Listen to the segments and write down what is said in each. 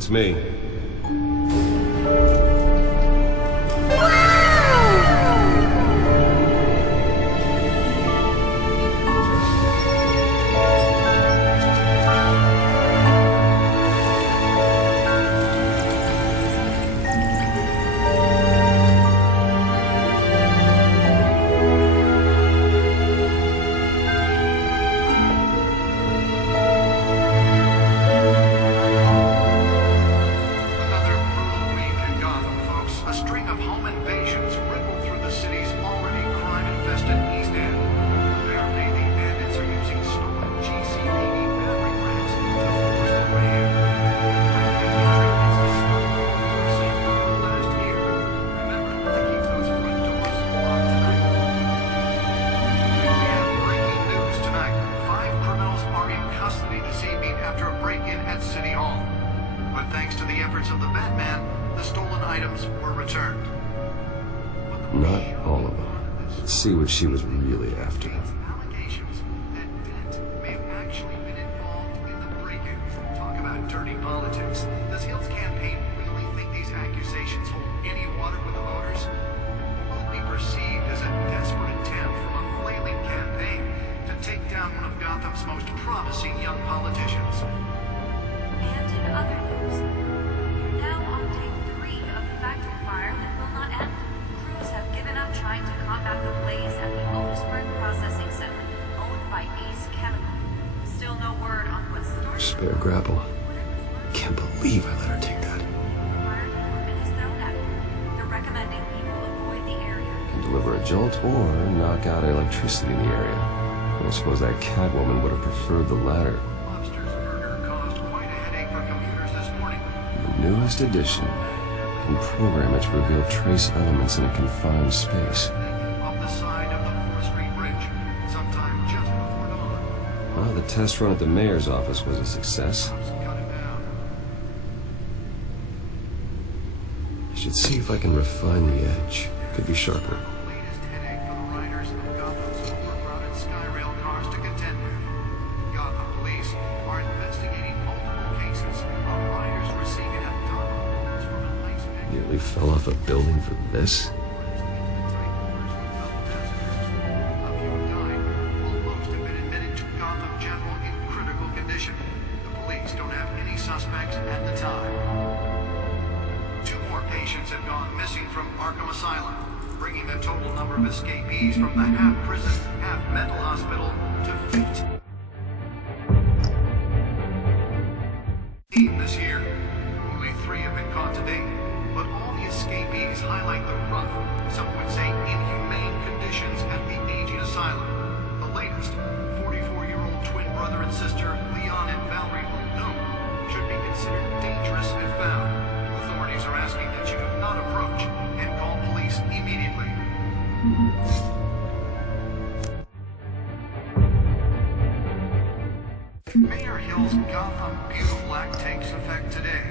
It's me. Not all of them. Let's see what she was really after. Allegations that Bent may have actually been involved in the break-in. Talk about dirty politics. Does Hill's campaign really think these accusations hold any water with the voters? Will it be perceived as a desperate attempt from a flailing campaign to take down one of Gotham's most promising young politicians? And in other news, we're now on day 3 of the factory fire that will not end. Crews have given up trying to combat the blaze at the Otisburg Processing Center, owned by Ace Chemical. Still no word on what started. Spare grapple. Can't believe I let her take that. Fire department is thrown at it. They're recommending people avoid the area. Can deliver a jolt or knock out electricity in the area. I don't suppose that Catwoman would have preferred the latter. Lobster's murder caused quite a headache for commuters this morning. The newest edition can program it to reveal trace elements in a confined space. Off the side of the 4th Street Bridge, sometime just before dawn. Well, the test run at the mayor's office was a success. Cut it down. I should see if I can refine the edge. Could be sharper. Latest headache for the riders of Gotham's overcrowded Skyrail cars to contend with. Gotham police are investigating multiple cases of riders receiving a ton of calls from an ice pick. Nearly fell off a building for this. A few died, while most have been admitted to Gotham General in critical condition. The police don't have any suspects at the time. 2 more patients have gone missing from Arkham Asylum, bringing the total number of escapees from the half-prison, half-mental hospital to 15 this year. Only 3 have been caught to date, but all the escapees highlight the rough, some would say inhumane conditions at the aging asylum. The latest, 44-year-old twin brother and sister Leon and Valerie Muldoon, should be considered dangerous if found. Authorities are asking that you do not approach and call police immediately. Mayor Hill's Gotham Beautiful Act takes effect today,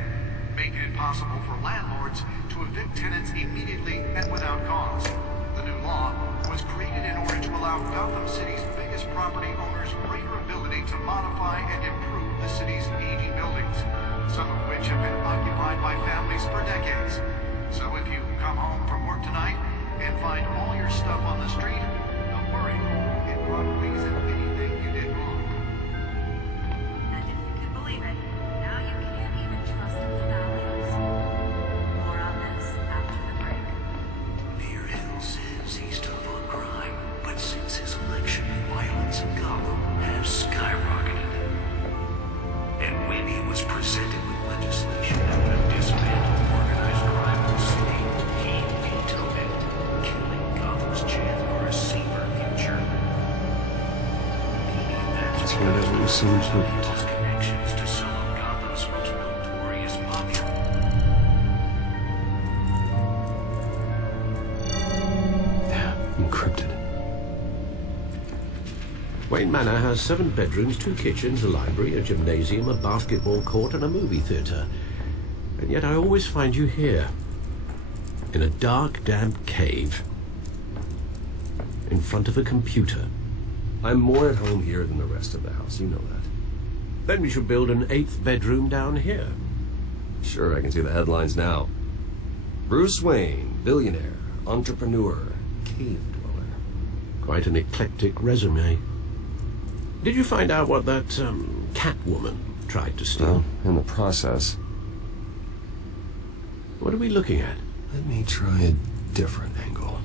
making it possible for landlords to evict tenants immediately and without cause. The new law was created in order to allow Gotham City's biggest property owners greater ability to modify and improve the city's aging buildings, some of which have been occupied by families for decades. So if you come home from work tonight and find all your stuff on the street, don't worry, it probably isn't anything you did wrong. And if you can believe it, now you can't even trust the values. More on this after the break. Mayor Hill says he's tough on crime, but since his election, violence in Gotham has skyrocketed. And when he was presented with legislation that would dismantle organized crime in the city, he vetoed it, killing Gotham's chance for a safer future. Maybe that's why that was so important. Hill's connections to some of Gotham's most notorious mafia. Encrypted. Wayne Manor has 7 bedrooms, 2 kitchens, a library, a gymnasium, a basketball court, and a movie theater. And yet I always find you here, in a dark, damp cave, in front of a computer. I'm more at home here than the rest of the house, you know that. Then we should build an 8th bedroom down here. Sure, I can see the headlines now. Bruce Wayne, billionaire, entrepreneur, cave dweller. Quite an eclectic resume. Did you find out what that, Catwoman tried to steal? Well, in the process. What are we looking at? Let me try a different angle.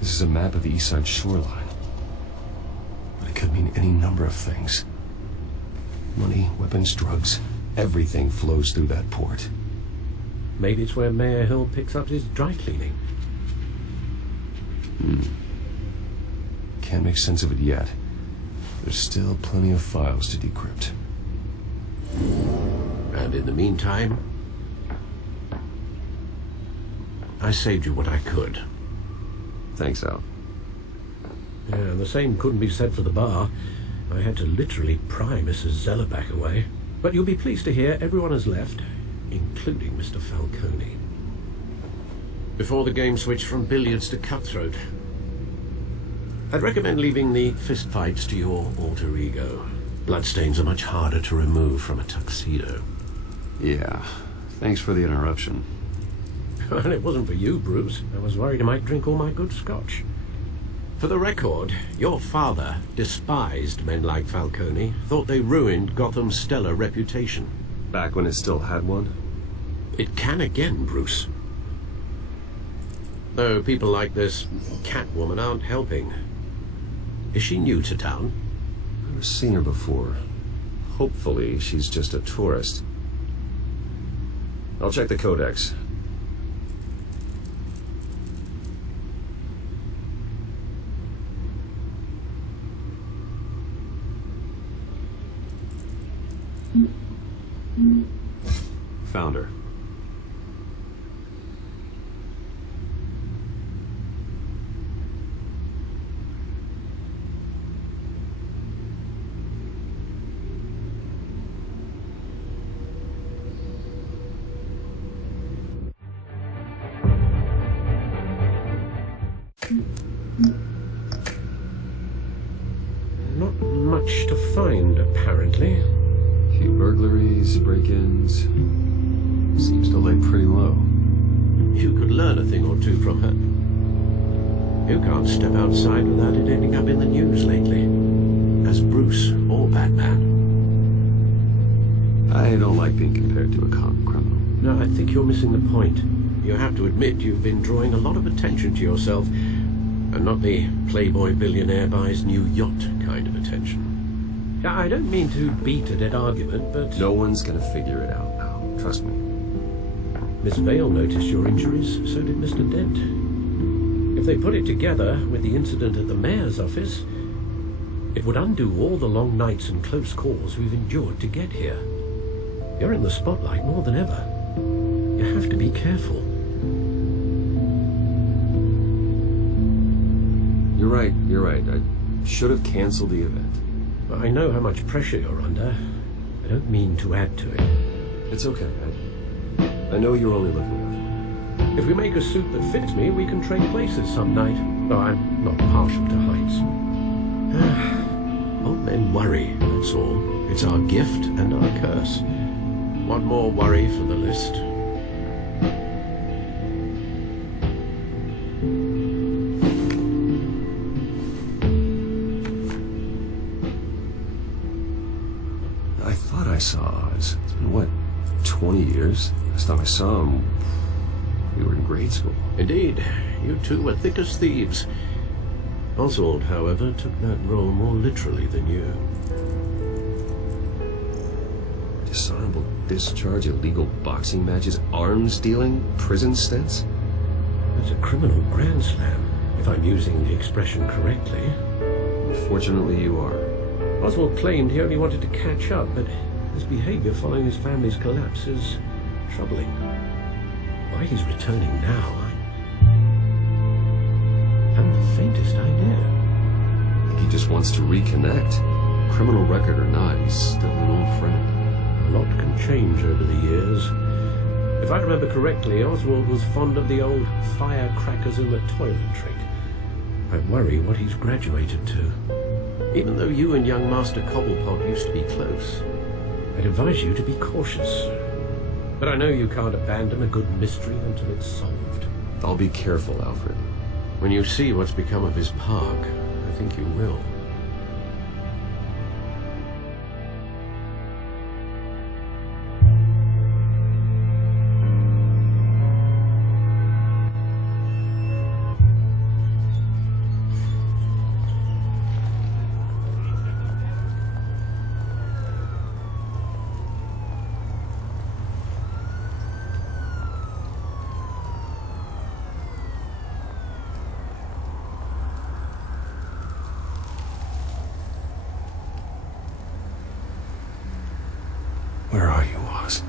This is a map of the east side shoreline. But it could mean any number of things. Money, weapons, drugs, everything flows through that port. Maybe it's where Mayor Hill picks up his dry cleaning. Can't make sense of it yet. There's still plenty of files to decrypt. And in the meantime, I saved you what I could. Thanks, Al. Yeah, and the same couldn't be said for the bar. I had to literally pry Mrs. Zellerback away. But you'll be pleased to hear everyone has left, including Mr. Falcone. Before the game switched from billiards to cutthroat. I'd recommend leaving the fistfights to your alter ego. Bloodstains are much harder to remove from a tuxedo. Yeah, thanks for the interruption. And it wasn't for you, Bruce. I was worried I might drink all my good scotch. For the record, your father despised men like Falcone, thought they ruined Gotham's stellar reputation. Back when it still had one? It can again, Bruce. Though people like this Catwoman aren't helping. Is she new to town? I've never seen her before. Hopefully, she's just a tourist. I'll check the codex. Found her. Not much to find, apparently. Few burglaries, break-ins. Seems to lay pretty low. You could learn a thing or two from her. You can't step outside without it ending up in the news lately. As Bruce or Batman. I don't like being compared to a common criminal. No, I think you're missing the point. You have to admit you've been drawing a lot of attention to yourself, and not the playboy billionaire buys new yacht kind of attention. I don't mean to beat a dead argument, but... No one's gonna figure it out now. Trust me. Miss Vale noticed your injuries, so did Mr. Dent. If they put it together with the incident at the mayor's office, it would undo all the long nights and close calls we've endured to get here. You're in the spotlight more than ever. You have to be careful. You're right. I should have canceled the event. I know how much pressure you're under. I don't mean to add to it. It's okay. I know you're only looking out for me. If we make a suit that fits me, we can trade places some night. Though I'm not partial to heights. Old men worry, that's all. It's our gift and our curse. One more worry for the list. I thought I saw Oz. It's been, what, 20 years? Last time I saw him, we were in grade school. Indeed, you two were thick as thieves. Oswald, however, took that role more literally than you. Dishonorable discharge, illegal boxing matches, arms dealing, prison stints? That's a criminal grand slam, if I'm using the expression correctly. Fortunately, you are. Oswald claimed he only wanted to catch up, but his behavior following his family's collapse is troubling. Why he's returning now, I haven't the faintest idea. He just wants to reconnect. Criminal record or not, he's still an old friend. A lot can change over the years. If I remember correctly, Oswald was fond of the old firecrackers in the toilet trick. I worry what he's graduated to. Even though you and young Master Cobbelpot used to be close, I'd advise you to be cautious. But I know you can't abandon a good mystery until it's solved. I'll be careful, Alfred. When you see what's become of his park, I think you will. Where are you, Oz?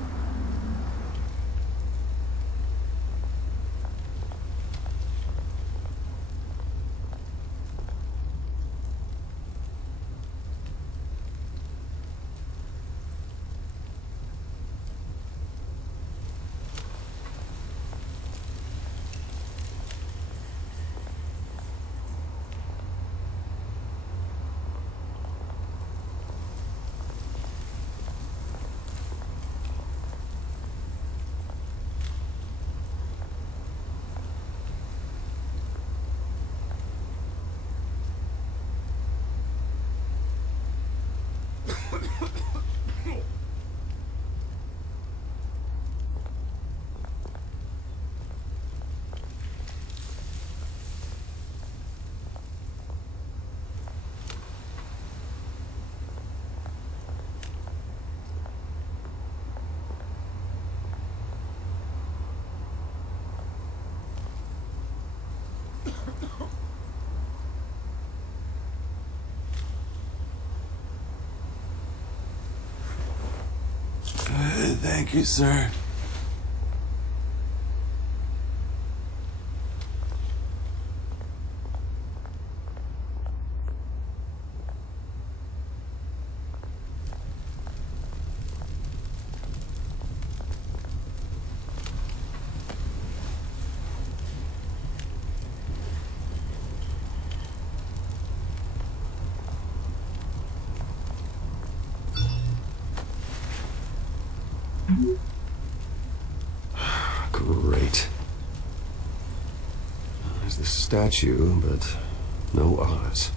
Thank you, sir. Great. There's the statue, but no Oz.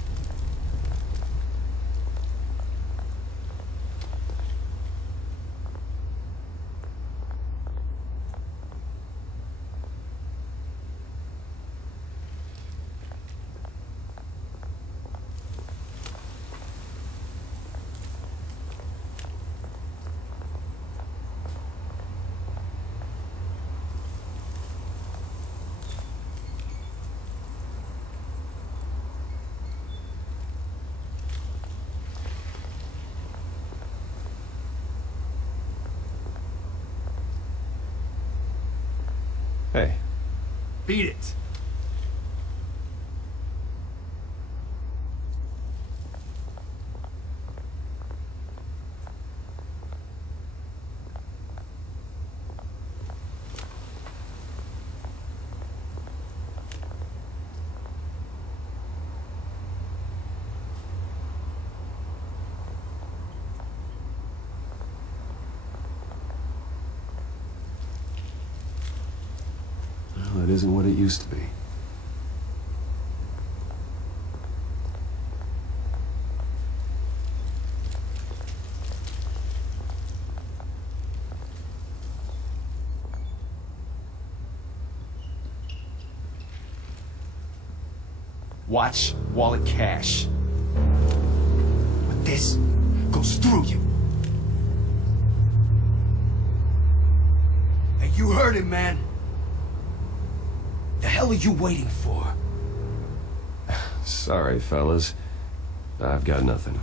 Hey. Beat it. It isn't what it used to be. Watch wallet cash. But this goes through you. Hey, you heard it, man. The hell are you waiting for? Sorry, fellas. I've got nothing.